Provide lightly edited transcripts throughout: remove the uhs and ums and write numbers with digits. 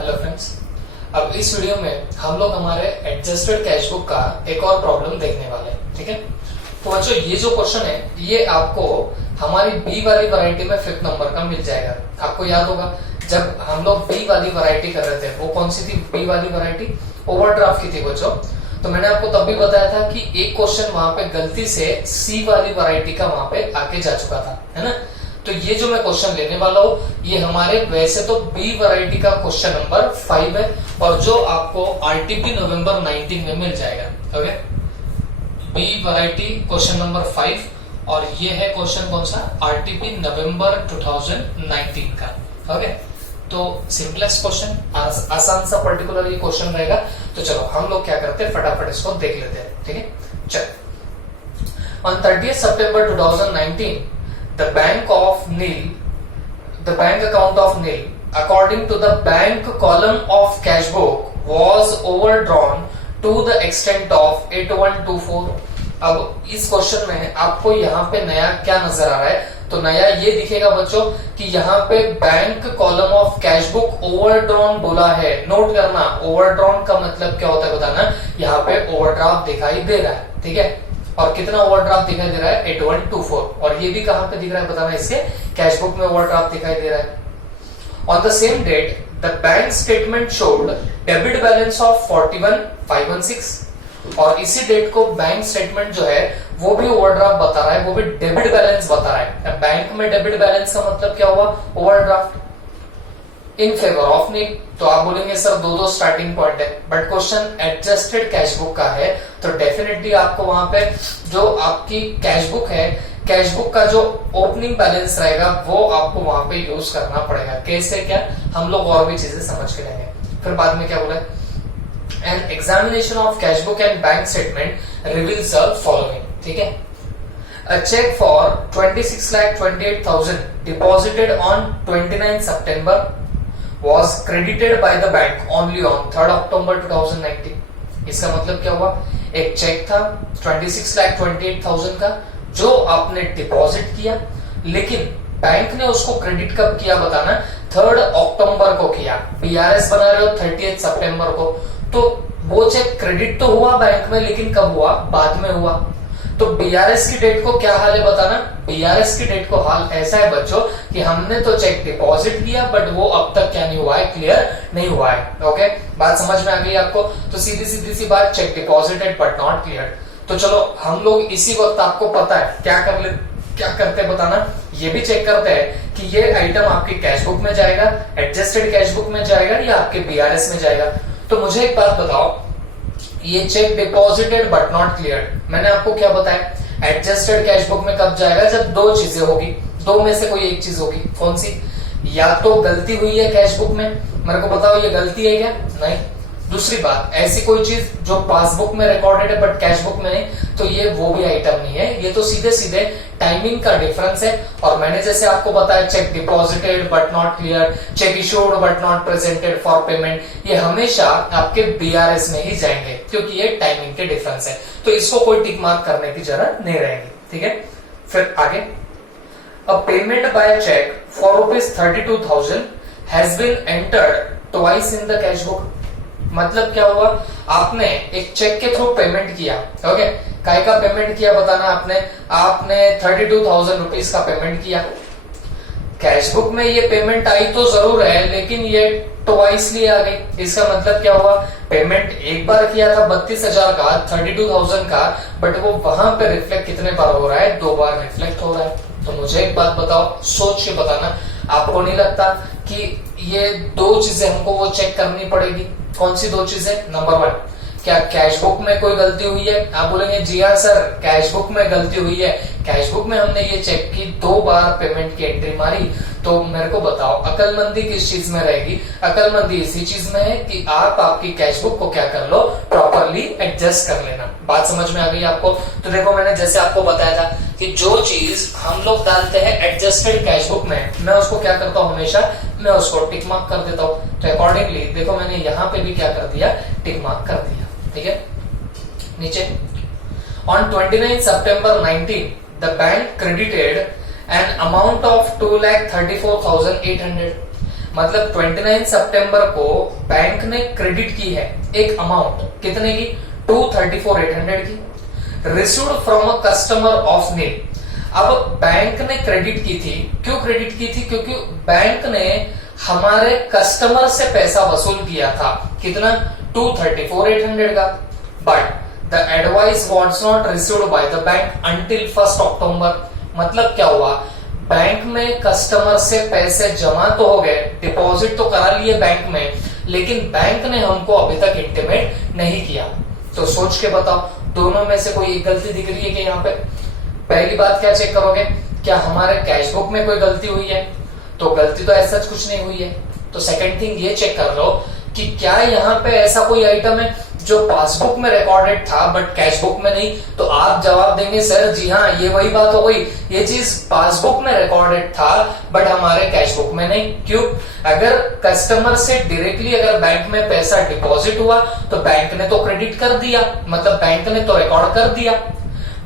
Hello friends, अब इस video में हम लोग हमारे एडजस्टेड कैश बुक का एक और प्रॉब्लम देखने वाले हैं। ठीक है, तो बच्चों ये जो क्वेश्चन है ये आपको हमारी बी वाली वैरायटी में 5th नंबर का मिल जाएगा। आपको याद होगा जब हम लोग बी वाली वैरायटी कर रहे थे, वो कौन सी थी बी वाली वैरायटी? ओवरड्राफ्ट की थी बच्चों। तो मैंने आपको तब भी बताया था कि एक क्वेश्चन वहां पे गलती से सी वाली वैरायटी का वहां पे आगे जा चुका था, है ना। तो ये जो मैं क्वेश्चन लेने वाला हूँ ये हमारे वैसे तो बी वैरायटी का क्वेश्चन नंबर 5 है और जो आपको आरटीपी नवंबर 19 में मिल जाएगा। Okay, B variety question number 5 और ये है क्वेश्चन कौन सा? आरटीपी नवंबर 2019 का। ओके, तो सिंपलेस्ट क्वेश्चन, आसान सा पर्टिकुलर ये क्वेश्चन रहेगा। तो चलो हम लोग क्या करते हैं, फटाफट इसको देख लेते हैं। ठीक है, चलो। On 30 September 2019 the bank account of Nil, according to the bank column of cash book, was overdrawn to the extent of 8124। अब इस क्वेश्चन में आपको यहाँ पे नया क्या नजर आ रहा है? तो नया ये दिखेगा बच्चों कि यहाँ पे bank column of cash book overdrawn बोला है। नोट करना, ओवरड्रॉन का मतलब क्या होता है बताना। यहाँ पे ओवरड्राफ्ट दिखाई दे रहा है, ठीक है, और कितना ओवरड्राफ्ट दिखाई दे रहा है? 8124। और ये भी कहां पे दिख रहा है बताना, इसके कैश बुक में ओवरड्राफ्ट दिखाई दे रहा है। On the same date the bank statement showed debit balance of 41,516। और इसी डेट को बैंक स्टेटमेंट जो है वो भी ओवरड्राफ्ट बता रहा है, वो भी डेबिट बैलेंस बता रहा है। बैंक में डेबिट बैलेंस का मतलब क्या हुआ? ओवरड्राफ्ट इन फेवर ऑफ नील। तो आप बोलेंगे सर दो स्टार्टिंग पॉइंट है, but question adjusted cash book का है तो डेफिनेटली आपको वहां पे जो आपकी कैश बुक है, कैश बुक का जो ओपनिंग बैलेंस रहेगा वो आपको वहां पे यूज करना पड़ेगा। कैसे क्या, हम लोग और भी चीजें समझ के लेंगे। फिर बाद में क्या बोला है? An examination of cash book and bank statement reveals the following. ठीक है, A check for 26,28,000 deposited on 29 September was credited by the bank only on 3rd October 2019। इसका मतलब क्या हुआ? एक चेक था 26,28,000 का जो आपने डिपॉजिट किया, लेकिन बैंक ने उसको क्रेडिट कब किया बताना? 3rd अक्टूबर को किया। बीआरएस बना रहे हो 30 सितंबर को, तो वो चेक क्रेडिट तो हुआ बैंक में, लेकिन कब हुआ? बाद में हुआ। तो बीआरएस की डेट को क्या हाल है बताना? बीआरएस की डेट को हाल ऐसा है बच्चों कि हमने तो चेक डिपॉजिट किया बट वो अब तक क्या नहीं हुआ है? क्लियर नहीं हुआ है। ओके, बात समझ में आ गई आपको? तो सीधी सी बात, check deposited but not clear. तो चलो हम लोग इसी वक्त, आपको पता है क्या करते हैं बताना, ये भी चेक करते हैं कि ये आइटम आपकी कैश बुक में जाएगा, एडजस्टेड कैश बुक में जाएगा या आपके बीआरएस में जाएगा। तो मुझे एक बात बताओ, ये check deposited but not cleared, मैंने आपको क्या बताया? एडजस्टेड कैश बुक में कब जाएगा? जब दो चीजें होगी, दो में से कोई एक चीज होगी। कौन सी? या तो गलती हुई है कैश बुक में, मेरे को बताओ ये गलती है क्या? नहीं। दूसरी बात, ऐसी कोई चीज जो पासबुक में रिकॉर्डेड है बट कैश बुक में नहीं, तो ये वो भी आइटम नहीं है। ये तो सीधे टाइमिंग का डिफरेंस है। और मैंने जैसे आपको बताया check deposited but not clear, check issued but not presented for payment, ये हमेशा आपके बीआरएस में ही जाएंगे क्योंकि ये टाइमिंग के डिफरेंस है। तो इसको कोई टिक मार्क करने की जरूरत नहीं रहेगी। ठीक है, फिर आगे, a payment by cheque for ₹32,000 has been entered twice in the cash book. मतलब क्या हुआ? आपने एक चेक के थ्रू पेमेंट किया। ओके, काय का पेमेंट किया बताना आपने 32,000 रुपीज का पेमेंट किया। कैश बुक में ये पेमेंट आई तो जरूर है, लेकिन ये ट्वाइसली आ गई। इसका मतलब क्या हुआ? पेमेंट एक बार किया था 32,000 का, 32,000 का, बट वो वहां पे रिफ्लेक्ट कितने बार हो रहा है? 2 बार रिफ्लेक्ट हो रहा है। तो मुझे एक बात बताओ, सोच के बताना, आपको नहीं लगता कि ये दो चीजें हमको वो चेक करनी पड़ेगी? कौन सी दो चीजें? नंबर 1, क्या कैश बुक में कोई गलती हुई है? आप बोलेंगे जी हाँ सर, कैश बुक में गलती हुई है। कैश बुक में हमने ये चेक की 2 बार पेमेंट की एंट्री मारी। तो मेरे को बताओ अकलमंदी किस चीज में रहेगी? अकलमंदी इसी चीज में है कि आप आपकी कैश बुक को क्या कर लो? प्रॉपरली एडजस्ट कर लेना। बात समझ में आ गई आपको? तो देखो मैंने जैसे आपको बताया था कि जो चीज हम लोग डालते हैं एडजस्टेड कैश बुक में, मैं उसको क्या करता हूँ? हमेशा मैं उसको टिक मार्क कर देता हूँ। तो अकॉर्डिंगली देखो मैंने यहाँ पे भी क्या कर दिया? टिक मार्क कर दिया। ठीक है, नीचे, on 29 September 19 the bank credited an amount of 2,34,800 मतलब 29 सितंबर को बैंक ने क्रेडिट की है एक अमाउंट, कितने की, 234,800 की, received from a customer of Neel. अब बैंक ने क्रेडिट की थी, क्यों क्रेडिट की थी, क्योंकि बैंक ने हमारे कस्टमर से पैसा वसूल किया था, कितना, 234,800 का, but the advice was not received by the bank until 1 अक्टूबर। मतलब क्या हुआ, बैंक में कस्टमर से पैसे जमा तो हो गए, डिपॉजिट तो करा लिए बैंक में, लेकिन बैंक ने हमको अभी तक इंटीमेट नहीं किया। तो सोच के बताओ, दोनों में से कोई एक गलती दिख रही है कि यहाँ पे? पहली बात क्या चेक करोगे, क्या हमारे कैश बुक में कोई गलती हुई है? तो गलती तो ऐसा कुछ नहीं हुई है। तो सेकंड थिंग ये चेक कर लो कि क्या यहाँ पे ऐसा कोई आइटम है जो पासबुक में रिकॉर्डेड था बट कैश बुक में नहीं? तो आप जवाब देंगे सर जी हाँ, ये वही बात हो गई, ये चीज पासबुक में रिकॉर्डेड था बट हमारे कैश बुक में नहीं। क्यों? अगर कस्टमर से डायरेक्टली अगर बैंक में पैसा डिपॉजिट हुआ तो बैंक ने तो क्रेडिट कर दिया, मतलब बैंक ने तो रिकॉर्ड कर दिया,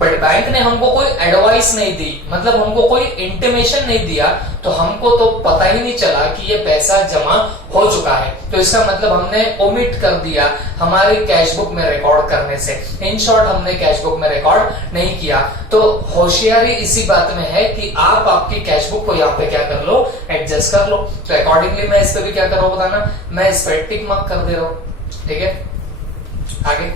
बट बैंक ने हमको कोई एडवाइस नहीं दी, मतलब हमको कोई इंटीमेशन नहीं दिया, तो हमको तो पता ही नहीं चला कि ये पैसा जमा हो चुका है। तो इसका मतलब हमने ओमिट कर दिया हमारी कैश बुक में रिकॉर्ड करने से। इन शॉर्ट हमने कैश बुक में रिकॉर्ड नहीं किया। तो होशियारी इसी बात में है कि आप आपकी कैश बुक को यहाँ पे क्या कर लो, एडजस्ट कर लो। तो अकॉर्डिंगली मैं इस पे भी क्या कर रहा हूँ बताना, मैं इस पे टिक मार्क कर दे रहा हूँ। ठीक है, आगे,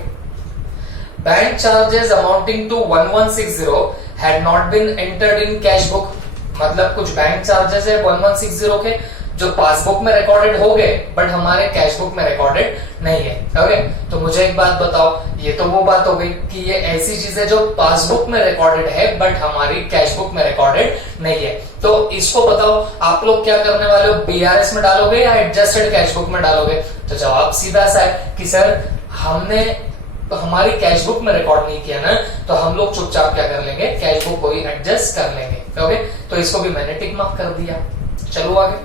bank charges amounting to 1160 had not been entered in cash book. मतलब कुछ बैंक चार्जेस है 1160 के जो पासबुक में रिकॉर्डेड हो गए बट हमारे कैश बुक में रिकॉर्डेड नहीं है। ओके, तो मुझे एक बात बताओ, ये तो वो बात हो गई कि ये ऐसी चीज है जो पासबुक में रिकॉर्डेड है बट हमारी कैश बुक में रिकॉर्डेड नहीं है। तो इसको बताओ आप लोग क्या करने वाले हो, बीआरएस में डालोगे या एडजस्टेड कैश बुक में डालोगे? तो जवाब सीधा सा है कि सर हमने तो हमारी कैश बुक में रिकॉर्ड नहीं किया ना, तो हम लोग चुपचाप क्या कर लेंगे, कैश बुक को ही एडजस्ट कर लेंगे। ओके, तो इसको भी मैंने टिक मार्क कर दिया। चलो आगे,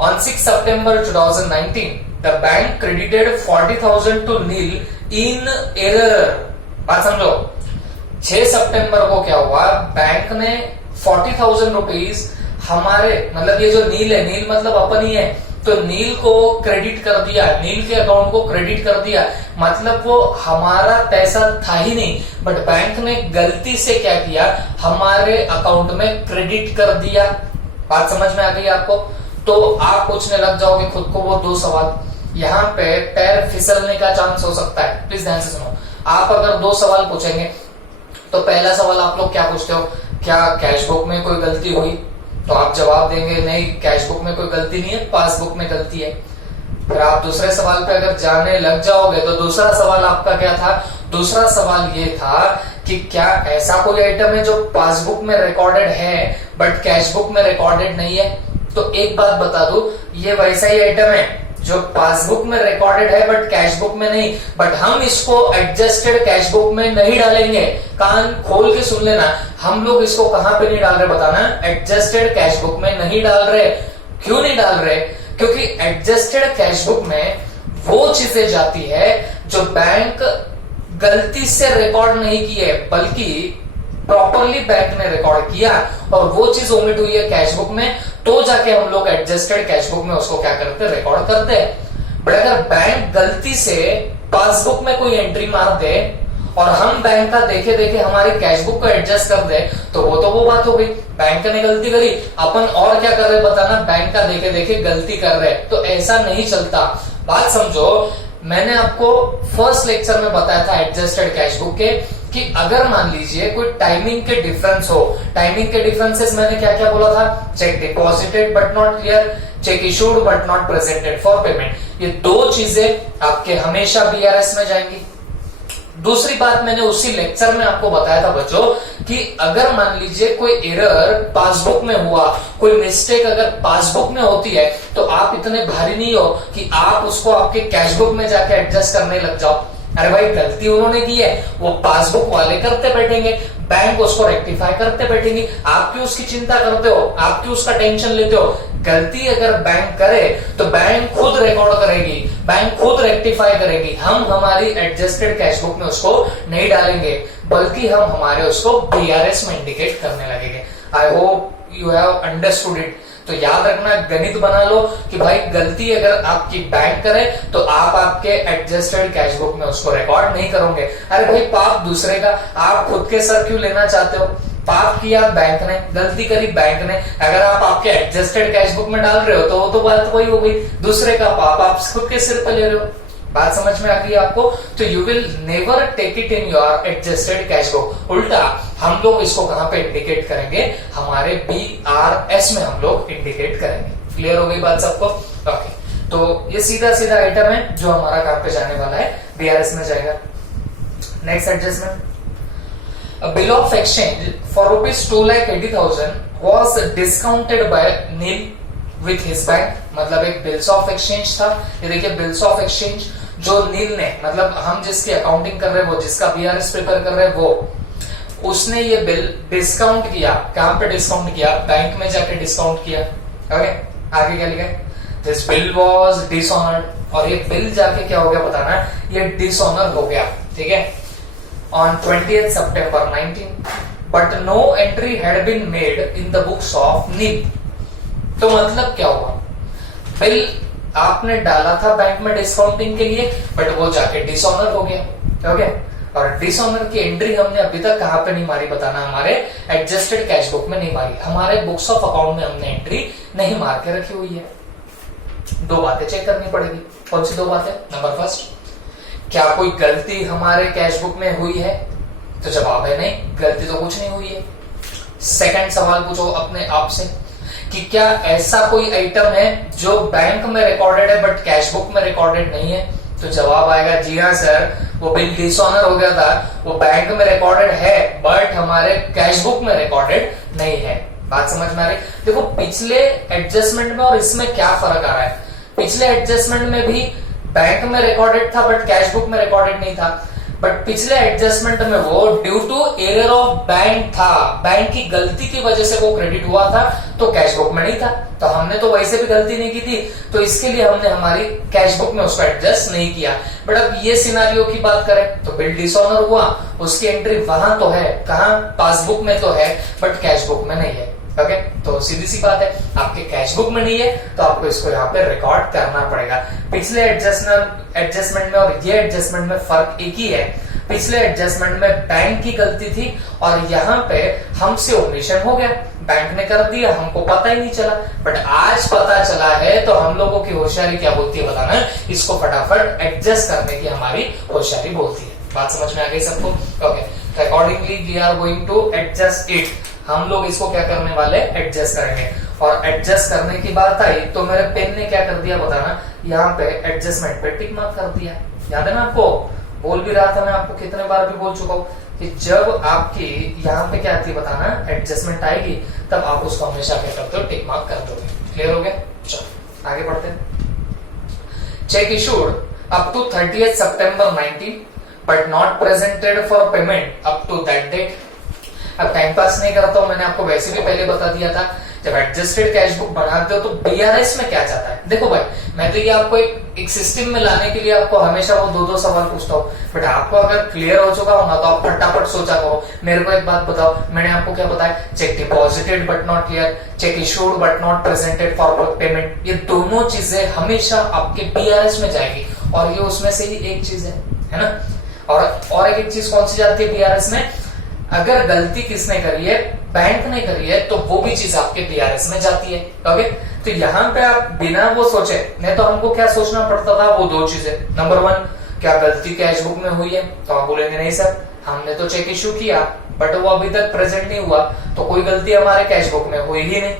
ऑन 6 सितंबर 2019 the bank credited 40,000 to Neel in error. बात समझो, 6 सितंबर को क्या हुआ, बैंक ने 40,000 रुपीज हमारे, मतलब ये जो नील है, नील मतलब अपन ही है, तो नील को क्रेडिट कर दिया, नील के अकाउंट को क्रेडिट कर दिया। मतलब वो हमारा पैसा था ही नहीं बट बैंक ने गलती से क्या किया, हमारे अकाउंट में क्रेडिट कर दिया। बात समझ में आ गई आपको? तो आप पूछने लग जाओगे खुद को वो दो सवाल, यहाँ पे पैर फिसलने का चांस हो सकता है। प्लीज ध्यान से सुनो, आप अगर दो सवाल पूछेंगे तो पहला सवाल आप लोग क्या पूछते हो, क्या कैश बुक में कोई गलती हुई? तो आप जवाब देंगे नहीं, कैश बुक में कोई गलती नहीं है, पासबुक में गलती है। फिर आप दूसरे सवाल पे अगर जाने लग जाओगे तो दूसरा सवाल आपका क्या था, दूसरा सवाल ये था कि क्या ऐसा कोई आइटम है जो पासबुक में रिकॉर्डेड है बट कैश बुक में रिकॉर्डेड नहीं है? तो एक बात बता दूं, ये वैसा ही आइटम है जो पासबुक में रिकॉर्डेड है बट कैश बुक में नहीं, बट हम इसको एडजस्टेड कैश बुक में नहीं डालेंगे। कान खोल के सुन लेना, हम लोग इसको कहां पे नहीं डाल रहे बताना, एडजस्टेड कैश बुक में नहीं डाल रहे। क्यों नहीं डाल रहे? क्योंकि एडजस्टेड कैश बुक में वो चीजें जाती है जो बैंक गलती से रिकॉर्ड नहीं की है बल्कि प्रॉपरली बैंक ने रिकॉर्ड किया और वो चीज ओमिट हुई है कैश बुक में, तो जाके हम लोग एडजस्टेड कैश बुक में उसको क्या करते हैं, रिकॉर्ड करते हैं। बट अगर बैंक गलती से पासबुक में कोई एंट्री मार दे और हम बैंक का देखे देखे हमारी कैश बुक को एडजस्ट कर दे तो वो बात हो गई, बैंक ने गलती करी, अपन और क्या कर रहे बताना, बैंक का देखे देखे गलती कर रहे। तो ऐसा नहीं चलता। बात समझो, मैंने आपको फर्स्ट लेक्चर में बताया था एडजस्टेड कैश बुक के कि अगर मान लीजिए कोई टाइमिंग के डिफरेंस हो, टाइमिंग के डिफरेंसेस मैंने क्या क्या बोला था, check deposited but not clear, check issued but not presented for payment, ये दो चीजें आपके हमेशा बीआरएस में जाएंगी। दूसरी बात मैंने उसी लेक्चर में आपको बताया था बच्चों कि अगर मान लीजिए कोई एरर पासबुक में हुआ, कोई मिस्टेक अगर पासबुक में होती है तो आप इतने भारी नहीं हो कि आप उसको आपके कैश बुक में जाके एडजस्ट करने लग जाओ। अरे भाई गलती उन्होंने की है, वो पासबुक वाले करते बैठेंगे, बैंक उसको रेक्टिफाई करते बैठेंगे, आप क्यों उसकी चिंता करते हो, आप क्यों उसका टेंशन लेते हो? गलती अगर बैंक करे तो बैंक खुद रिकॉर्ड करेगी, बैंक खुद रेक्टिफाई करेगी। हम हमारी एडजस्टेड कैश बुक में उसको नहीं डालेंगे बल्कि हम हमारे उसको बीआरएस में इंडिकेट करने लगेंगे। I hope you have understood it. तो याद रखना, गणित बना लो कि भाई गलती अगर आपकी बैंक करे तो आप आपके एडजस्टेड कैश बुक में उसको रिकॉर्ड नहीं करोगे। अरे भाई पाप दूसरे का, आप खुद के सर क्यों लेना चाहते हो? पाप किया बैंक ने, गलती करी बैंक ने, अगर आप आपके एडजस्टेड कैश बुक में डाल रहे हो तो वो तो बात वही हो गई, दूसरे का पाप आप खुद के सिर पर ले रहे हो। बात समझ में आ गई आपको? तो you will never take it in your adjusted cash book. उल्टा हम लोग इसको कहां पे इंडिकेट करेंगे? हमारे BRS में हम लोग इंडिकेट करेंगे। क्लियर हो गई बात सबको? ओके, तो ये सीधा सीधा आइटम है जो हमारा कहां पे जाने वाला है, BRS में जाएगा। Next adjustment, a bill of exchange for rupees 2,80,000 was discounted by Neil with his bank। मतलब एक बिल्स ऑफ एक्सचेंज था। ये देखिए बिल्स ऑफ एक्सचेंज जो नील ने, मतलब हम जिसकी अकाउंटिंग कर रहे हैं वो, जिसका BRS प्रिपेयर कर रहे हैं वो, उसने ये बिल डिस्काउंट किया। कहां पे डिस्काउंट किया? बैंक में जाके डिस्काउंट किया। ओके, आगे क्या लिखा है? This bill was dishonoured. और ये बिल जाके क्या हो गया बताना है, ये डिसऑनर हो गया। ठीक है, on 20th September 19, but no entry had been made in the books of Neil। तो मतलब क्या हुआ? बिल आपने डाला था बैंक में डिस्काउंटिंग के लिए, बट वो जाके डिसऑनर हो गया। ओके, और डिसऑनर की एंट्री हमने अभी तक कहां पे नहीं मारी बताना? हमारे एडजस्टेड कैश बुक में नहीं मारी, हमारे बुक्स ऑफ अकाउंट में हमने एंट्री नहीं मार के रखी हुई है। दो बातें चेक करनी पड़ेगी। कौन सी दो बातें? नंबर फर्स्ट, क्या कोई गलती हमारे कैश बुक में हुई है? तो जवाब है नहीं, गलती तो कुछ नहीं हुई है। सेकंड सवाल पूछो अपने आप से कि क्या ऐसा कोई आइटम है जो बैंक में रिकॉर्डेड है बट कैश बुक में रिकॉर्डेड नहीं है? तो जवाब आएगा जी हाँ सर, वो बिल डिसऑनर हो गया था, वो बैंक में रिकॉर्डेड है बट हमारे कैश बुक में रिकॉर्डेड नहीं है। बात समझ में आ रही? देखो पिछले एडजस्टमेंट में और इसमें क्या फर्क आ रहा है। पिछले एडजस्टमेंट में भी बैंक में रिकॉर्डेड था बट कैश बुक में रिकॉर्डेड नहीं था, बट पिछले एडजस्टमेंट में वो due to error of bank था, बैंक की गलती की वजह से वो क्रेडिट हुआ था, तो कैश बुक में नहीं था। तो हमने तो वैसे भी गलती नहीं की थी, तो इसके लिए हमने हमारी कैश बुक में उसको एडजस्ट नहीं किया। बट अब ये सिनारियो की बात करें तो बिल डिसऑनर हुआ, उसकी एंट्री वहां तो है, कहां? पासबुक में तो है बट कैश बुक में नहीं है। ओके, तो सीधी सी बात है, आपके कैश बुक में नहीं है तो आपको इसको यहाँ पे रिकॉर्ड करना पड़ेगा। पिछले एडजस्टमेंट में और ये एडजस्टमेंट में फर्क एक ही है। पिछले एडजस्टमेंट में बैंक की गलती थी और यहाँ पे हमसे ओमिशन हो गया, बैंक ने कर दिया, हमको पता ही नहीं चला। बट आज पता चला है तो हम लोगों की होशियारी क्या बोलती है बताना, इसको फटाफट एडजस्ट करने की हमारी होशियारी बोलती है। बात समझ में आ गई सबको? Okay, accordingly we are going to adjust it. हम लोग इसको क्या करने वाले? एडजस्ट करेंगे। और एडजस्ट करने की बात आई तो मेरे पेन ने क्या कर दिया बताना, यहाँ पे एडजस्टमेंट पे टिक मार्क कर दिया। याद है ना आपको? बोल भी रहा था मैं, आपको कितने बार भी बोल चुका हूँ कि जब आपकी यहाँ पे क्या आती है बताना, एडजस्टमेंट आएगी, तब आप उसको हमेशा क्या करते हो? टिक मार्क कर दोगे। क्लियर हो गया? चलो आगे बढ़ते हैं। Cheque issued up to 30th September 19 but not presented for payment up to that date. अब टाइम पास नहीं करता हूं, मैंने आपको वैसे भी पहले बता दिया था, जब एडजस्टेड कैश बुक बनाते हो तो BRS में क्या चाहता है। देखो भाई, मैं तो ये आपको एक सिस्टम में लाने के लिए आपको हमेशा वो दो सवाल पूछता हूँ, बट आपको अगर क्लियर हो चुका हो ना तो आप फटाफट सोचा करो। मेरे को एक बात बताओ, मैंने आपको क्या बताया? Check deposited but not clear, check issued but not presented for payment. ये दोनों चीजें हमेशा आपके BRS में जाएगी और ये उसमें से ही एक चीज है ना। और एक चीज कौन सी जाती है BRS में? अगर गलती किसने करी है? बैंक ने करी है, तो वो भी चीज आपके BRS में जाती है। ओके, तो यहाँ पे आप बिना वो सोचे, नहीं तो हमको क्या सोचना पड़ता था? वो दो चीजें। नंबर 1, क्या गलती कैश बुक में हुई है? तो आप बोलेंगे नहीं सर, हमने तो चेक इश्यू किया बट वो अभी तक प्रेजेंट नहीं हुआ, तो कोई गलती हमारे कैश बुक में हुई ही नहीं।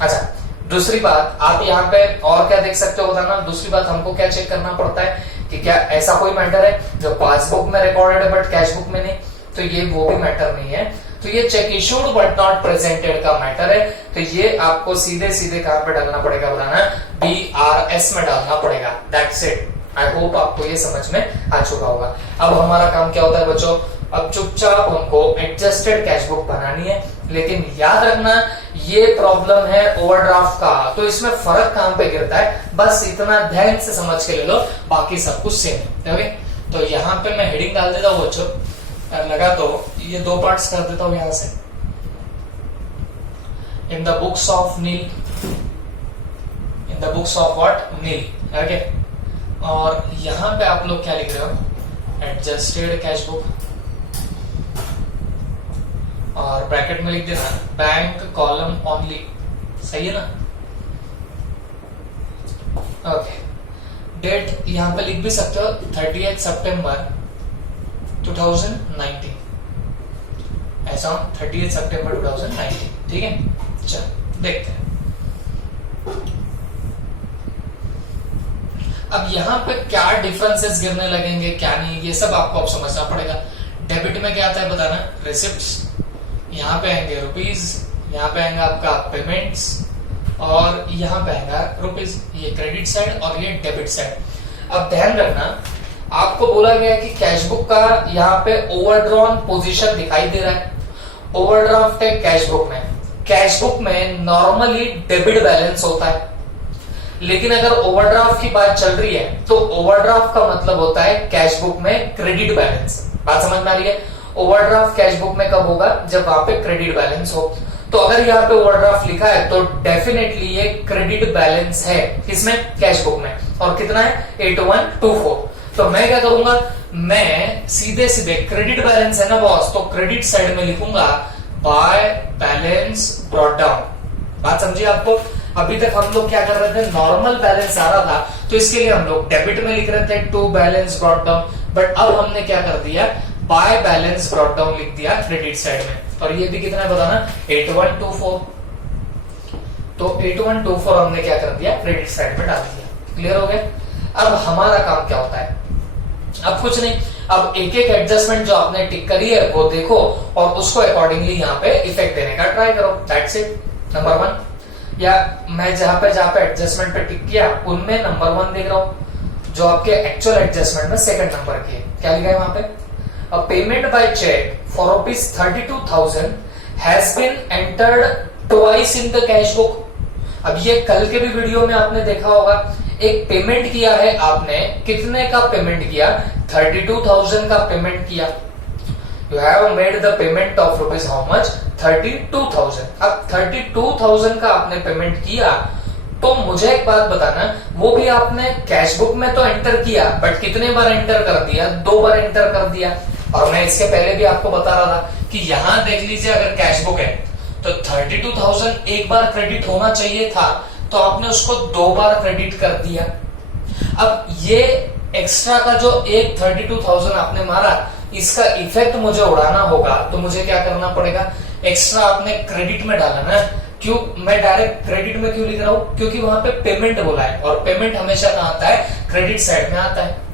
अच्छा, दूसरी बात आप यहाँ पे और क्या देख सकते हो बताना। दूसरी बात हमको क्या चेक करना पड़ता है कि क्या ऐसा कोई मैटर है जो पासबुक में रिकॉर्डेड है बट कैश बुक में नहीं? तो ये वो भी मैटर नहीं है। तो ये check issued but not presented का मैटर है। तो ये आपको सीधे सीधे कहां पे डालना पड़ेगा बताना? BRS में डालना पड़ेगा। That's it. आई होप आपको ये समझ में आ चुका होगा। अब हमारा काम क्या होता है बच्चों? अब चुपचाप हमको एडजस्टेड कैश बुक बनानी है, लेकिन याद रखना ये प्रॉब्लम है ओवरड्राफ्ट का, तो इसमें फर्क कहां पे गिरता है बस इतना ध्यान से समझ के ले लो, बाकी सब कुछ सेम है। ओके, तो यहाँ पे मैं हेडिंग डाल देता हूँ बच्चों, लगा तो ये दो पार्ट्स कर देता हूं यहां से। In the books of Neel books of what Neel. Okay, और यहां पे आप लोग क्या लिख रहे हो, एडजस्टेड कैश बुक, और ब्रैकेट में लिख देना बैंक कॉलम ओनली, सही है ना। ओके, डेट यहां पे लिख भी सकते हो 30 सितंबर 2019, ऐसा 30 सितंबर 2019, ठीक है। चलो देखते हैं। अब यहाँ पे क्या डिफरेंसेस गिरने लगेंगे क्या नहीं, ये सब आपको अब समझना पड़ेगा। डेबिट में क्या आता है बताना, रिसिप्ट्स, यहाँ पे आएंगे रुपीज, यहाँ पे आएंगे आपका पेमेंट्स, और यहाँ पे आएगा रुपीज। ये क्रेडिट साइड और ये डेबिट साइड। अब ध्यान रखना, आपको बोला गया है कि कैश बुक का यहाँ पे ओवरड्रॉन पोजीशन दिखाई दे रहा है, ओवरड्राफ्ट है कैश बुक में। कैश बुक में नॉर्मली डेबिट बैलेंस होता है, लेकिन अगर ओवरड्राफ्ट की बात चल रही है तो ओवरड्राफ्ट का मतलब होता है कैश बुक में क्रेडिट बैलेंस। बात समझ में आ रही है। ओवरड्राफ्ट कैश बुक में कब होगा, जब वहां पे क्रेडिट बैलेंस हो। तो अगर यहाँ पे ओवरड्राफ्ट लिखा है तो डेफिनेटली ये क्रेडिट बैलेंस है, किसमें, कैश बुक में। और कितना है, 8124। तो मैं क्या करूंगा, मैं सीधे सीधे क्रेडिट बैलेंस है ना बॉस, तो क्रेडिट साइड में लिखूंगा बाय बैलेंस ब्रॉट डाउन। बात समझिए आपको। अभी तक हम लोग क्या कर रहे थे, नॉर्मल बैलेंस आ रहा था तो इसके लिए हम लोग डेबिट में लिख रहे थे to balance brought down, but अब हमने क्या कर दिया, बाय बैलेंस ब्रॉट डाउन लिख दिया क्रेडिट साइड में। और ये भी कितना है बताना, 8124। तो 8124 हमने क्या कर दिया, क्रेडिट साइड में डाल दिया। क्लियर हो गया। अब हमारा काम क्या होता है, अब कुछ नहीं, अब एक एक एडजस्टमेंट जो आपने टिक करी है वो देखो और उसको अकॉर्डिंगली यहाँ पे इफेक्ट देने का ट्राई करो। That's it, number 1। या मैं जहां पे एडजस्टमेंट पे टिक किया उनमें नंबर 1 देख रहा हूं, जो आपके एक्चुअल एडजस्टमेंट में सेकंड नंबर की है। क्या लिखा है वहां पे, a payment by cheque for ₹32,000 has been entered twice in the cash book. अब ये कल के भी वीडियो में आपने देखा होगा, एक पेमेंट किया है आपने, कितने का पेमेंट किया, 32,000 का पेमेंट किया। You have made the payment of rupees how much, 32,000। अब 32,000 का आपने पेमेंट किया, तो मुझे एक बात बताना, वो भी आपने कैश बुक में तो एंटर किया, बट कितने बार एंटर कर दिया, 2 बार एंटर कर दिया। और मैं इसके पहले भी आपको बता रहा था कि यहां देख लीजिए, अगर कैश बुक है तो 32,000 एक बार क्रेडिट होना चाहिए था, तो आपने उसको 2 बार क्रेडिट कर दिया। अब ये एक्स्ट्रा का जो एक 32,000 आपने मारा, इसका इफेक्ट मुझे उड़ाना होगा, तो मुझे क्या करना पड़ेगा, एक्स्ट्रा आपने क्रेडिट में डाला ना। क्यों मैं डायरेक्ट क्रेडिट में क्यों लिख रहा हूं, क्योंकि वहां पे पेमेंट बोला है, और पेमेंट हमेशा कहां आता है, क्रेडिट साइड में आता है।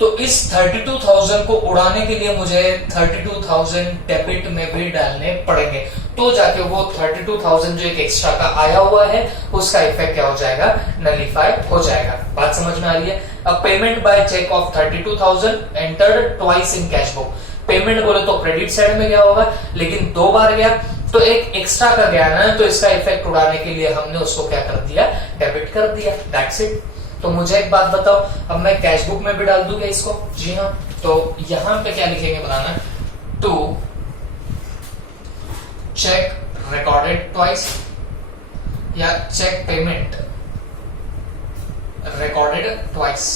तो इस 32,000 को उड़ाने के लिए मुझे 32,000 डेबिट में भी डालने पड़ेंगे, तो जाके वो 32,000 जो एक एक्स्ट्रा का आया हुआ है उसका इफेक्ट क्या हो जाएगा, नलीफाई हो जाएगा। बात समझ में आ रही है। अब payment by cheque of 32,000 entered twice in cash book. Payment बोले तो क्रेडिट साइड में गया होगा, लेकिन 2 बार गया तो एक एक्स्ट्रा का गया ना, तो इसका इफेक्ट उड़ाने के लिए हमने उसको क्या कर दिया, डेबिट कर दिया। That's it. तो मुझे एक बात बताओ, अब मैं कैश बुक में भी डाल दूंगा इसको, जी हाँ। तो यहां पे क्या लिखेंगे बताना, टू चेक रिकॉर्डेड ट्वाइस, या cheque payment recorded twice,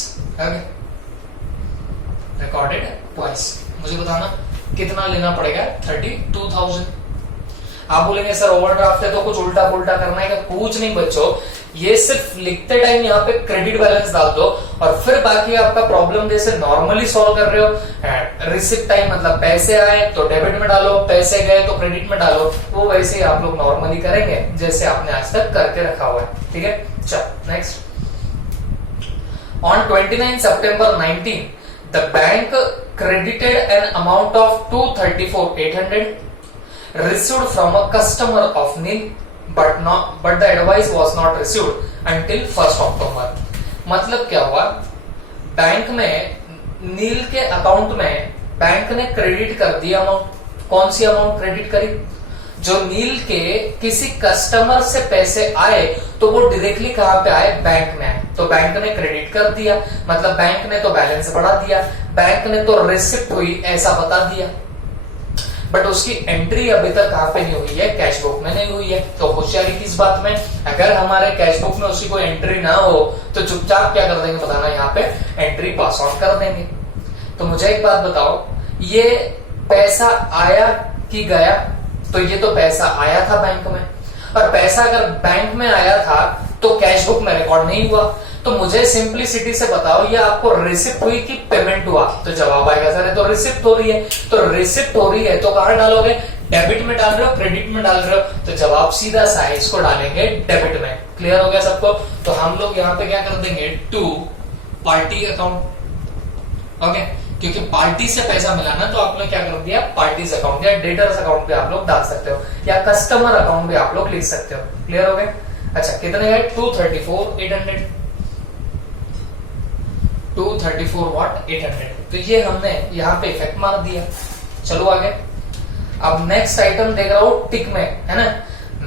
recorded twice. मुझे बताना कितना लेना पड़ेगा, 32,000। आप बोलेंगे सर ओवरड्राफ्ट है तो कुछ उल्टा पुल्टा करना है क्या, कुछ नहीं बच्चों, ये सिर्फ लिखते टाइम यहाँ पे क्रेडिट बैलेंस डाल दो, और फिर बाकी आपका प्रॉब्लम जैसे नॉर्मली सॉल्व कर रहे हो, रिसिप्ट टाइम मतलब पैसे आए तो डेबिट में डालो, पैसे गए तो क्रेडिट में डालो, वो वैसे ही आप लोग नॉर्मली करेंगे जैसे आपने आज तक करके रखा हुआ है। ठीक है, चलो next. On 29 September 19, the bank credited an amount of 234,800 received from a customer of NIL, but the advice was not received until 1st October। मतलब क्या हुआ, बैंक में नील के अकाउंट में बैंक ने क्रेडिट कर दिया अमाउंट। कौन सी अमाउंट क्रेडिट करी, जो नील के किसी कस्टमर से पैसे आए तो वो डायरेक्टली कहां पे आए, बैंक में आए, तो बैंक ने क्रेडिट कर दिया। मतलब बैंक ने तो बैलेंस बढ़ा दिया, बैंक ने तो रिसिप्ट हुई ऐसा बता दिया। बट उसकी एंट्री अभी तक कहां पे नहीं हुई है, कैश बुक में नहीं हुई है। तो होशियारी किस बात में, अगर हमारे कैश बुक में उसकी कोई एंट्री ना हो तो चुपचाप क्या कर देंगे बताना, यहाँ पे एंट्री पास ऑन कर देंगे। तो मुझे एक बात बताओ, ये पैसा आया कि गया? तो ये तो पैसा आया था बैंक में, और पैसा अगर बैंक में आया था तो कैश बुक में रिकॉर्ड नहीं हुआ। तो मुझे सिंपलिसिटी से बताओ, ये आपको रिसिप्ट हुई कि पेमेंट हुआ? तो जवाब आएगा सर ये तो रिसिप्ट हो रही है। तो रिसिप्ट हो रही है तो कहां डालोगे, डेबिट में डाल रहे हो, क्रेडिट में डाल रहे हो? तो जवाब सीधा सा है, इसको डालेंगे डेबिट में। क्लियर हो गया सबको? तो हम लोग यहाँ पे क्या कर देंगे, टू पार्टी अकाउंट। ओके, क्योंकि पार्टी से पैसा मिला ना, तो आपने क्या कर दिया, पार्टीज अकाउंट या डेटर्स अकाउंट पे आप लोग डाल सकते हो, या कस्टमर अकाउंट भी आप लोग लिख सकते हो। क्लियर हो गया? अच्छा, कितने गए, 234,800, 234 व्हाट 800। तो ये हमने यहाँ पे इफेक्ट मार दिया। चलो आगे। अब नेक्स्ट आइटम देख रहा हूं टिक में, है ना।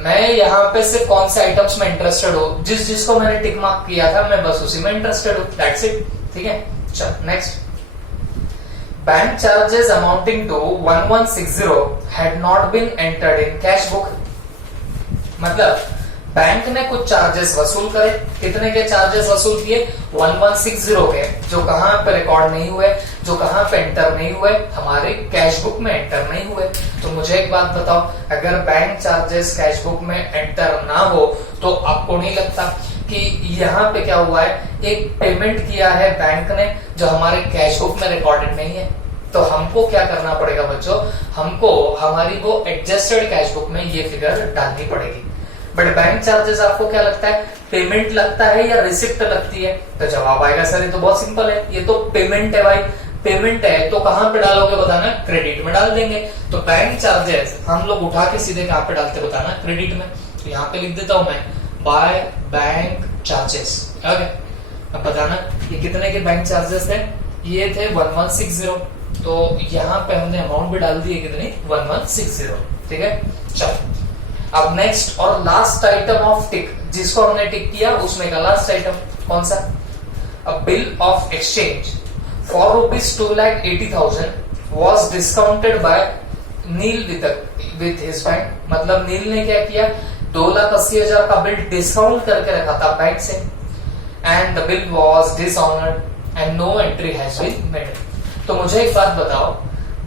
मैं यहाँ पे सिर्फ कौन से आइटम्स में इंटरेस्टेड हूँ, जिसको मैंने टिक मार्क किया था मैं बस उसी में इंटरेस्टेड हूँ, दैट्स इट। ठीक है, चल next. Bank charges amounting to 1160 had not been entered in cash book. मतलब बैंक ने कुछ चार्जेस वसूल करे। कितने के चार्जेस वसूल किए, 1160 के, जो कहां पे रिकॉर्ड नहीं हुए, जो कहां पे एंटर नहीं हुए, हमारे कैश बुक में एंटर नहीं हुए। तो मुझे एक बात बताओ, अगर बैंक चार्जेस कैश बुक में एंटर ना हो तो आपको नहीं लगता कि यहाँ पे क्या हुआ है, एक पेमेंट किया है बैंक ने जो हमारे कैश बुक में रिकॉर्डेड नहीं है? तो हमको क्या करना पड़ेगा बच्चों, हमको हमारी वो एडजस्टेड कैश बुक में ये फिगर डालनी पड़ेगी। बट बैंक चार्जेस आपको क्या लगता है, पेमेंट लगता है या रिसिप्ट लगती है? तो जवाब आएगा सर ये तो बहुत सिंपल है, ये तो पेमेंट है भाई। पेमेंट है तो कहां पे डालोगे बताना, क्रेडिट में डाल देंगे। तो बैंक चार्जेस हम लोग उठा के सीधे कहां पे डालते बताना, क्रेडिट में। तो यहाँ पे लिख देता हूं मैं, बाय बैंक चार्जेस। ओके, अब बताना ये कितने के बैंक चार्जेस थे, ये थे 1160। तो यहाँ पे हमने अमाउंट भी डाल दी है, कितनी, 1160। ठीक है, चलो अब नेक्स्ट और लास्ट आइटम ऑफ टिक, जिसको हमने टिक किया उसमें का लास्ट आइटम कौन सा, a bill of exchange for ₹2,80,000 was discounted by Neel with his bank. मतलब नील ने क्या किया, 2,80,000 का बिल डिस्काउंट करके रखा था बैंक से, and the bill was dishonoured and no entry has been made. तो मुझे एक बात बताओ,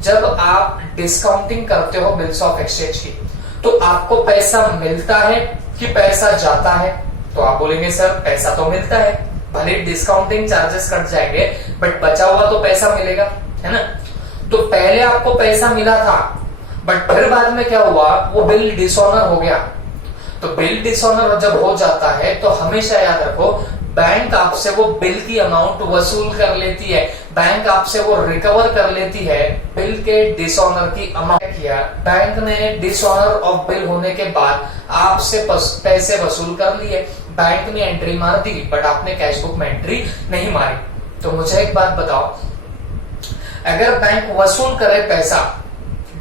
जब आप डिस्काउंटिंग करते हो बिल्स ऑफ एक्सचेंज की, तो आपको पैसा मिलता है कि पैसा जाता है? तो आप बोलेंगे सर पैसा तो मिलता है, भले डिस्काउंटिंग चार्जेस कट जाएंगे बट बचा हुआ तो पैसा मिलेगा, है ना। तो पहले आपको पैसा मिला था बट फिर बाद में क्या हुआ, वो बिल डिसऑनर हो गया। तो बिल डिसऑनर जब हो जाता है तो हमेशा याद रखो, बैंक आपसे वो बिल की अमाउंट वसूल कर लेती है, बैंक आपसे वो रिकवर कर लेती है बिल के डिसऑनर की अमाउंट। किया बैंक ने डिसऑनर ऑफ बिल होने के बाद आपसे पैसे वसूल कर लिए, बैंक ने एंट्री मार दी बट आपने कैश बुक में एंट्री नहीं मारी। तो मुझे एक बात बताओ, अगर बैंक वसूल करे पैसा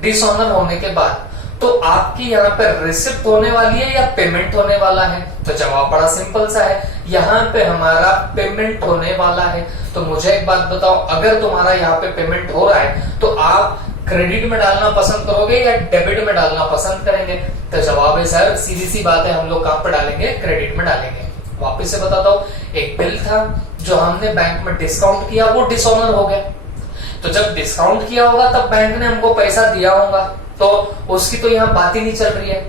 डिसऑनर होने के बाद, तो आपकी यहाँ पे रिसिप्ट होने वाली है या पेमेंट होने वाला है? तो जवाब बड़ा सिंपल सा है, यहाँ पे हमारा पेमेंट होने वाला है। तो मुझे एक बात बताओ, अगर तुम्हारा यहाँ पे पेमेंट हो रहा है तो आप क्रेडिट में डालना पसंद करोगे या डेबिट में डालना पसंद करेंगे? तो जवाब है सर सीधी सी बात है, हम लोग कहां पे डालेंगे, क्रेडिट में डालेंगे। वापिस से बताता हूँ, एक बिल था जो हमने बैंक में डिस्काउंट किया, वो डिसऑनर हो गया। तो जब डिस्काउंट किया होगा तब बैंक ने हमको पैसा दिया होगा, तो उसकी तो यहाँ बात ही नहीं चल रही है।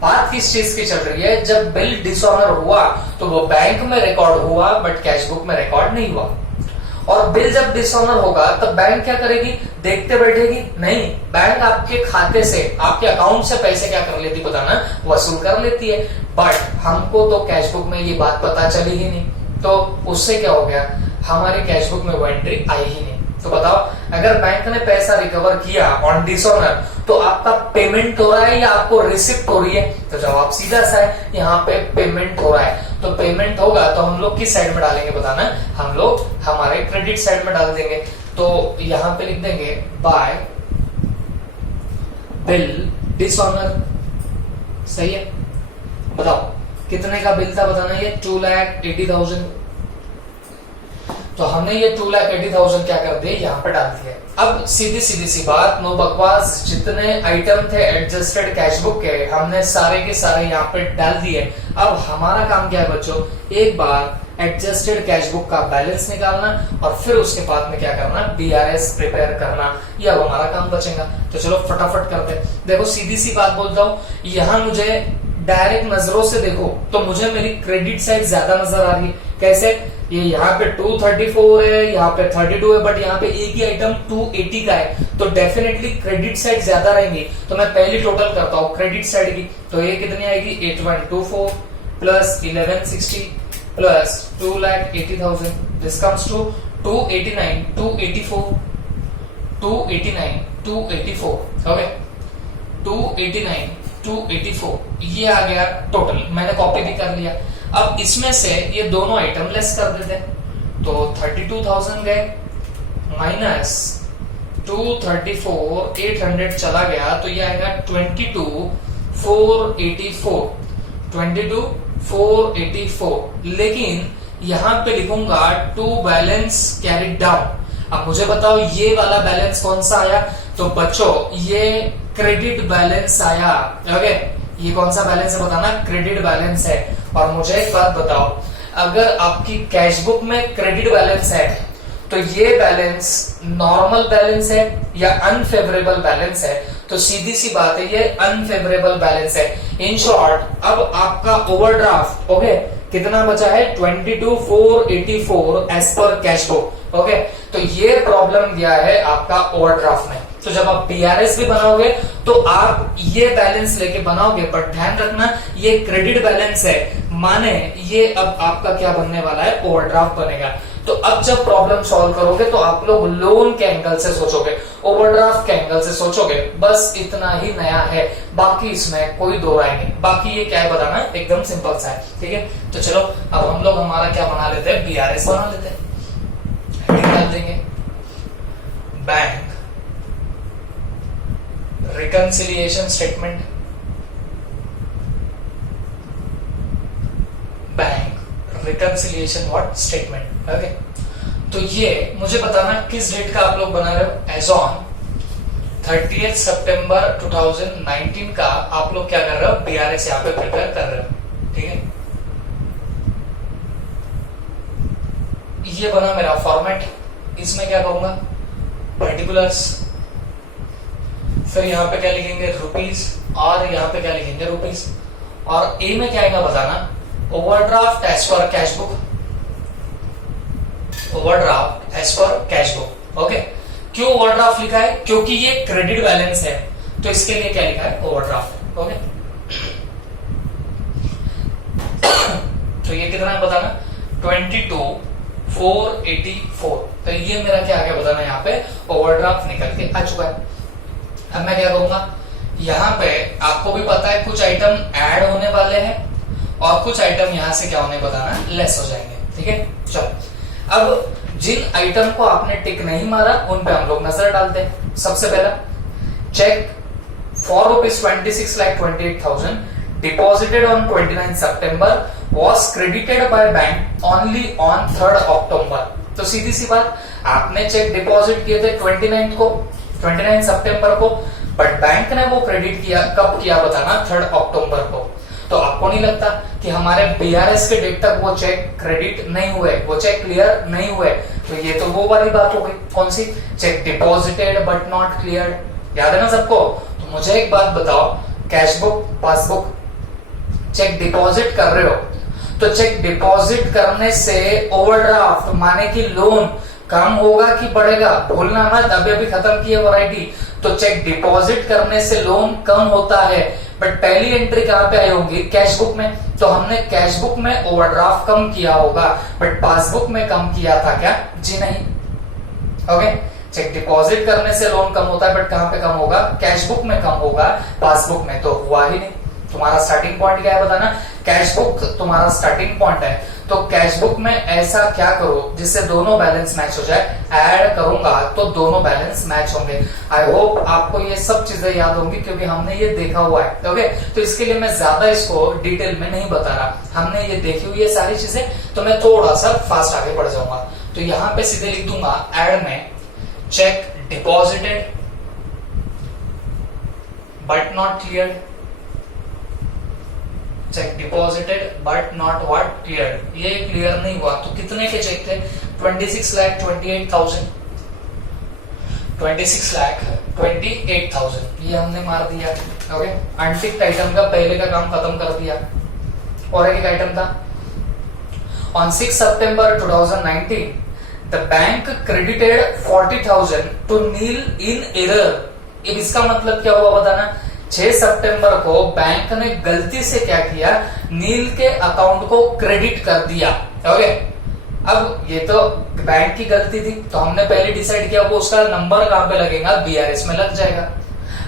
बात किस चीज की चल रही है, जब बिल डिसऑनर हुआ तो वो बैंक में रिकॉर्ड हुआ बट कैश बुक में रिकॉर्ड नहीं हुआ। और बिल जब डिसऑनर होगा तब बैंक क्या करेगी, देखते बैठेगी? नहीं, बैंक आपके खाते से, आपके अकाउंट से पैसे क्या कर लेती बताना, वसूल कर लेती है। बट हमको तो कैश बुक में ये बात पता चली ही नहीं, तो उससे क्या हो गया, हमारे कैश बुक में वो एंट्री आई ही नहीं। तो बताओ, अगर बैंक ने पैसा रिकवर किया ऑन डिसऑनर तो आपका पेमेंट हो रहा है या आपको रिसिप्ट हो रही है? तो जवाब सीधा सा है, यहाँ पे पेमेंट हो रहा है। तो पेमेंट होगा तो हम लोग किस साइड में डालेंगे बताना, हम लोग हमारे क्रेडिट साइड में डाल देंगे। तो यहाँ पे लिख देंगे बाय बिल डिसऑनर। सही है, बताओ कितने का बिल था बताना, ये 2,80,000। तो हमने ये 2,80,000 क्या कर दिए यहाँ पे डाल दिया। अब सीधी सी बात, नो बकवास, जितने आइटम थे एडजस्टेड कैश बुक के हमने सारे के सारे यहाँ पे डाल दिए। अब हमारा काम क्या है बच्चों, एक बार एडजस्टेड कैश बुक का बैलेंस निकालना और फिर उसके बाद में क्या करना, बीआरएस प्रिपेयर करना, ये अब हमारा काम बचेगा। तो चलो फटाफट करते हैं। देखो सीधी सी बात बोलता हूँ, यहाँ मुझे डायरेक्ट नजरों से देखो तो मुझे मेरी क्रेडिट साइड ज्यादा नजर आ रही है। कैसे, ये यहाँ पे 234 है, यहाँ पे 32 है, बट यहाँ पे एक ही आइटम 280 का है, तो डेफिनेटली क्रेडिट साइड ज्यादा रहेंगी। तो मैं पहली टोटल करता हूँ क्रेडिट साइड की, तो ये कितनी आएगी, 8124 plus 1160 plus 2,80,000, this comes to 289 284 okay, 289 284 ये आ गया टोटल। मैंने कॉपी भी कर लिया। अब इसमें से ये दोनों आइटम लेस कर देते हैं, तो 32,000 गए माइनस 234 800 चला गया, तो ये आएगा 22,484 लेकिन यहाँ पे लिखूंगा टू बैलेंस कैरी डाउन। अब मुझे बताओ ये वाला बैलेंस कौन सा आया, तो बच्चों ये क्रेडिट बैलेंस आया। ओके, ये कौन सा बैलेंस है बताना, क्रेडिट बैलेंस है। और मुझे एक बात बताओ, अगर आपकी कैश बुक में क्रेडिट बैलेंस है तो ये बैलेंस नॉर्मल बैलेंस है या अनफेवरेबल बैलेंस है, तो सीधी सी बात है ये अनफेवरेबल बैलेंस है। इन शॉर्ट, अब आपका ओवरड्राफ्ट ओके कितना बचा है, 22,484 as per cash book. Okay, तो ये प्रॉब्लम दिया है आपका ओवरड्राफ्ट में। तो जब आप बीआरएस भी बनाओगे तो आप ये बैलेंस लेके बनाओगे, पर ध्यान रखना ये क्रेडिट बैलेंस है, माने ये अब आपका क्या बनने वाला है, ओवरड्राफ्ट बनेगा। तो अब जब प्रॉब्लम सॉल्व करोगे तो आप लोग लोन के एंगल से सोचोगे, ओवरड्राफ्ट के एंगल से सोचोगे, बस इतना ही नया है, बाकी इसमें कोई दो राय नहीं। बाकी ये क्या है बताना, एकदम सिंपल सा है। ठीक है, तो चलो अब हम लोग हमारा क्या बना लेते हैं, बीआरएस बना लेते हैं। हेडिंग डाल देंगे bank reconciliation statement, bank reconciliation what statement. Okay, तो ये मुझे बताना किस डेट का आप लोग बना रहे हो, एज ऑन 30 सितंबर 2019 का आप लोग क्या कर रहे हो, बीआरएस यहाँ पे प्रिपेयर कर रहे हो। ठीक है, ये बना मेरा फॉर्मेट, इसमें क्या कहूंगा, पर्टिकुलर्स, फिर यहाँ पे क्या लिखेंगे रुपीस, और यहाँ पे क्या लिखेंगे रुपीस, और ए में क्या आएगा बताना, overdraft as per cash book, overdraft as per cash book. Okay, क्यों ओवरड्राफ्ट लिखा है, क्योंकि ये क्रेडिट बैलेंस है, तो इसके लिए क्या लिखा है, ओवरड्राफ्ट। ओके, तो ये कितना है बताना, 22,484, तो ये मेरा क्या आ गया बताना, यहाँ पे ओवरड्राफ्ट निकल के आ चुका है। अब मैं क्या करूंगा, यहाँ पे आपको भी पता है कुछ आइटम ऐड होने वाले हैं और कुछ आइटम यहाँ से क्या होने बताना, लेस हो जाएंगे। ठीक है, चलो अब जिन आइटम को आपने टिक नहीं मारा उन पे हम लोग नजर डालते हैं। सबसे पहला चेक फॉर ₹26,28,000 डिपॉजिटेड ऑन 29 सितंबर was credited by bank only on 3rd October। तो सीधी सी बात, आपने चेक डिपॉजिट किए थे 29 सितंबर को, बट बैंक ने वो क्रेडिट किया कब किया बताना, 3rd अक्टूबर को। तो आपको नहीं लगता कि हमारे बीआरएस के डेट तक वो चेक क्रेडिट नहीं हुए, वो चेक क्लियर नहीं हुए, तो ये तो वो वाली बात हो गई, कौन सी, cheque deposited but not clear. याद है ना सबको। तो मुझे एक बात बताओ, cash book passbook cheque deposit कर रहे हो, तो चेक डिपॉजिट करने से ओवरड्राफ्ट माने कि लोन कम होगा कि बढ़ेगा, भूलना मत, अभी खत्म की है वैरायटी। तो चेक डिपॉजिट करने से लोन कम होता है, बट पहली एंट्री कहां पे आई होगी, कैश बुक में, तो हमने कैश बुक में ओवरड्राफ्ट कम किया होगा, बट पासबुक में कम किया था क्या, जी नहीं। ओके, चेक डिपॉजिट करने से लोन कम होता है, बट कहां पे कम होगा, कैश बुक में कम होगा, पासबुक में तो हुआ ही नहीं। तुम्हारा स्टार्टिंग पॉइंट क्या है बताना, कैश बुक तुम्हारा स्टार्टिंग पॉइंट है, तो कैश बुक में ऐसा क्या करो जिससे दोनों बैलेंस मैच हो जाए। ऐड करूंगा तो दोनों बैलेंस मैच होंगे। आई होप आपको ये सब चीजें याद होंगी क्योंकि हमने ये देखा हुआ है। ओके, तो इसके लिए मैं ज्यादा इसको डिटेल में नहीं बता रहा, हमने ये देखी हुई है सारी चीजें, तो मैं थोड़ा सा फास्ट आगे बढ़ जाऊंगा। तो यहां पे सीधे लिख दूंगा ऐड में check deposited but not cleared, check deposited but not what cleared. ये क्लियर नहीं हुआ तो कितने के चेक थे? 26,28,000, 26,28,000 ये हमने मार दिया। ओके, अनटिक्ड आइटम का पहले का काम खत्म कर दिया। और एक आइटम था ऑन 6 सितंबर 2019 the bank credited 40,000 to Neel in error. अब इसका मतलब क्या हुआ बताना। 6 सितंबर को बैंक ने गलती से क्या किया, नील के अकाउंट को क्रेडिट कर दिया। ओके, अब ये तो बैंक की गलती थी, तो हमने पहले डिसाइड किया वो उसका नंबर कहां पे लगेगा, बीआरएस में लग जाएगा।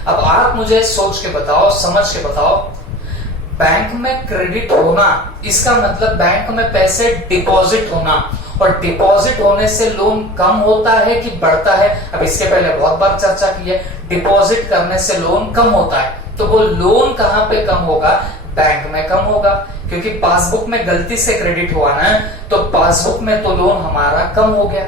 अब आप मुझे सोच के बताओ, समझ के बताओ, बैंक में क्रेडिट होना इसका मतलब बैंक में पैसे डिपॉजिट होना, और डिपॉजिट होने से लोन कम होता है कि बढ़ता है। अब इसके पहले बहुत बार चर्चा की है, डिपॉजिट करने से लोन कम होता है, तो वो लोन कहां पे कम होगा, बैंक में कम होगा, क्योंकि पासबुक में गलती से क्रेडिट हुआ ना, तो पासबुक में तो लोन हमारा कम हो गया,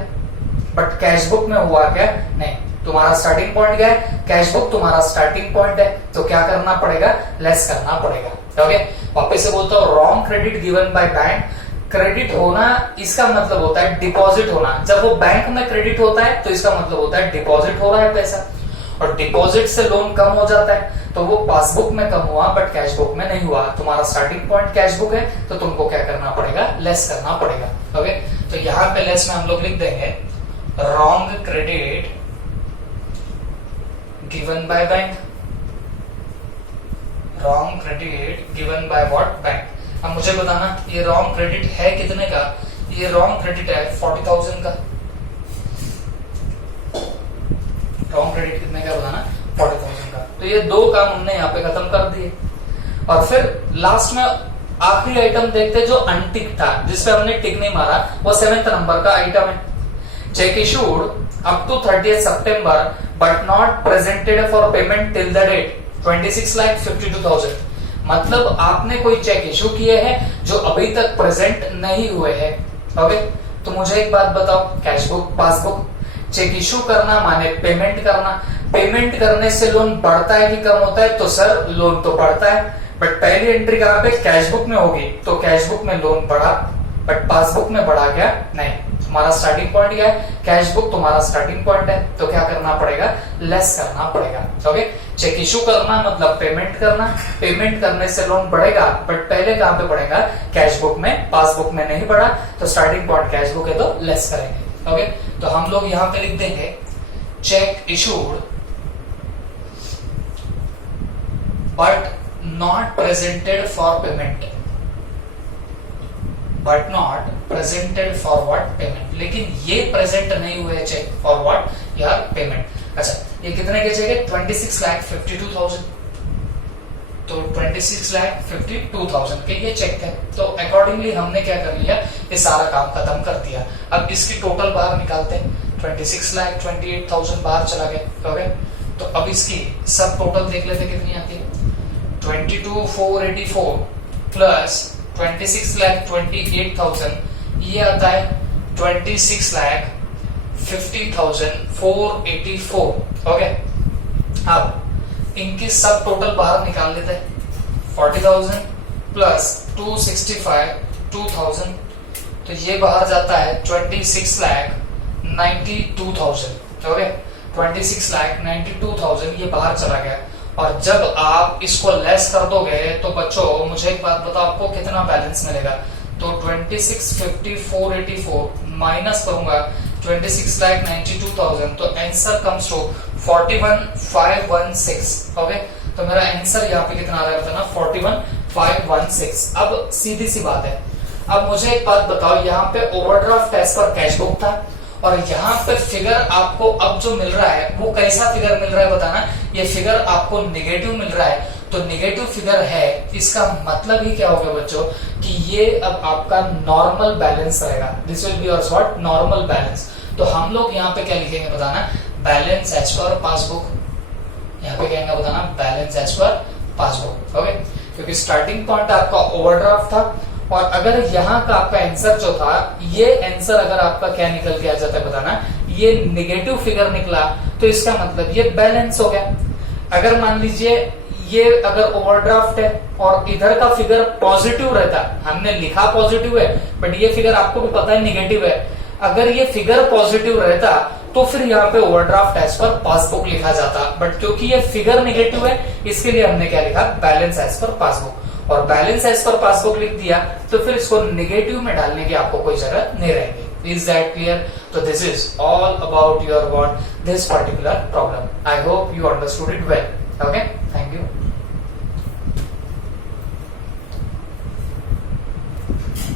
बट कैश बुक में हुआ क्या, नहीं। तुम्हारा स्टार्टिंग पॉइंट क्या है, कैश बुक तुम्हारा स्टार्टिंग पॉइंट है, तो क्या करना पड़ेगा, लेस करना पड़ेगा। ओके, वापस से बोलता हूं, wrong credit given by bank. Credit होना इसका मतलब होता है डिपॉजिट होना। जब वो बैंक में क्रेडिट होता है तो इसका मतलब होता है डिपॉजिट हो रहा है पैसा, और डिपॉजिट से लोन कम हो जाता है, तो वो पासबुक में कम हुआ बट कैश बुक में नहीं हुआ। तुम्हारा स्टार्टिंग पॉइंट कैश बुक है, तो तुमको क्या करना पड़ेगा, लेस करना पड़ेगा। ओके, तो यहां पे लेस में हम लोग लिख देंगे wrong credit given by bank, wrong credit given by what, bank. अब मुझे बताना ये रॉन्ग क्रेडिट है कितने का, ये रॉन्ग क्रेडिट है 40,000 का। रॉन्ग क्रेडिट कितने का बताना, 40,000 का। तो ये दो काम हमने यहाँ पे खत्म कर दिए, और फिर लास्ट में आखिरी आइटम देखते जो अनटिक था, जिसपे हमने टिक नहीं मारा, वो 7th नंबर का आइटम है। Cheque issued up to 30th सितंबर but not presented for payment till the date 26,52,000। मतलब आपने कोई चेक इशू किए हैं जो अभी तक प्रेजेंट नहीं हुए हैं। ओके, तो मुझे एक बात बताओ, cash book, passbook, cheque issue करना माने पेमेंट करना। पेमेंट करने से लोन बढ़ता है कि कम होता है, तो सर लोन तो बढ़ता है, बट पहली एंट्री कहां पे, कैश बुक में होगी, तो कैश बुक में लोन बढ़ा, बट पासबुक में बढ़ा क्या, नहीं। तुम्हारा स्टार्टिंग पॉइंट क्या है, कैश बुक तुम्हारा स्टार्टिंग पॉइंट है, तो क्या करना पड़ेगा, लेस करना पड़ेगा। ओके, चेक इशू करना मतलब पेमेंट करना, पेमेंट करने से लोन बढ़ेगा, बट पहले कहां पे बढ़ेगा, कैश बुक में, पासबुक में नहीं बढ़ा, तो स्टार्टिंग पॉइंट कैश बुक है तो लेस करेंगे। ओके, तो हम लोग यहां पे लिख देंगे check issued but not presented for payment, but not presented for what, payment. लेकिन ये प्रेजेंट नहीं हुए चेक फॉर व्हाट, यार पेमेंट। अच्छा, ये कितने के चेक है, 26,52,000, तो 26,52,000 के ये चेक थे। तो अकॉर्डिंगली हमने क्या कर लिया, ये सारा काम खत्म कर दिया। अब इसकी टोटल बाहर निकालते हैं, 26,28,000 बाहर चला गया। ओके, तो अब इसकी सब टोटल देख लेते कितनी आती है, 22,484 प्लस 26,28,000, ये आता है 26,50,484। ओके, अब इनकी सब टोटल बाहर निकाल लेते हैं, 40,000 प्लस 265 2,000, तो ये बाहर जाता है 26,92,000। ओके, 26,92,000 ये बाहर चला गया। और जब आप इसको लेस कर दोगे तो बच्चों मुझे एक बात बताओ, आपको कितना बैलेंस मिलेगा, तो 26,50,484 माइनस करूंगा 26,92,000, तो आंसर कम्स टू 41,516। ओके, तो मेरा आंसर यहाँ पे कितना आ रहा है बताना, 41,516। अब सीधी सी बात है, अब मुझे एक बात बताओ, यहाँ पे overdraft as per cash book था, और यहाँ पे फिगर आपको अब जो मिल रहा है वो कैसा फिगर मिल रहा है बताना, ये फिगर आपको नेगेटिव मिल रहा है। तो नेगेटिव फिगर है, इसका मतलब ही क्या हो गया बच्चों कि ये अब आपका नॉर्मल बैलेंस रहेगा। This will be your what, normal balance. तो हम लोग यहाँ पे क्या लिखेंगे बताना, बैलेंस एज पर पासबुक। यहाँ पे क्या बताना, balance as per passbook. Okay, क्योंकि स्टार्टिंग पॉइंट आपका ओवरड्राफ्ट था, और अगर यहाँ का आपका आंसर जो था, ये आंसर अगर आपका क्या निकल के आ जाता है बताना, ये नेगेटिव फिगर निकला, तो इसका मतलब ये बैलेंस हो गया। अगर मान लीजिए ये अगर ओवरड्राफ्ट है और इधर का फिगर पॉजिटिव रहता, हमने लिखा पॉजिटिव है बट ये फिगर आपको भी पता है नेगेटिव है, अगर ये फिगर पॉजिटिव रहता तो फिर यहाँ पे ओवरड्राफ्ट एज पर पासबुक लिखा जाता, बट क्योंकि ये फिगर नेगेटिव है इसके लिए हमने क्या लिखा, बैलेंस एज पर पासबुक। और बैलेंस एज पर पासबुक लिख दिया तो फिर इसको नेगेटिव में डालने की आपको कोई जरूरत नहीं रहेगी। Is that clear? So this is all about your what, this particular problem. I hope you understood it well. Okay.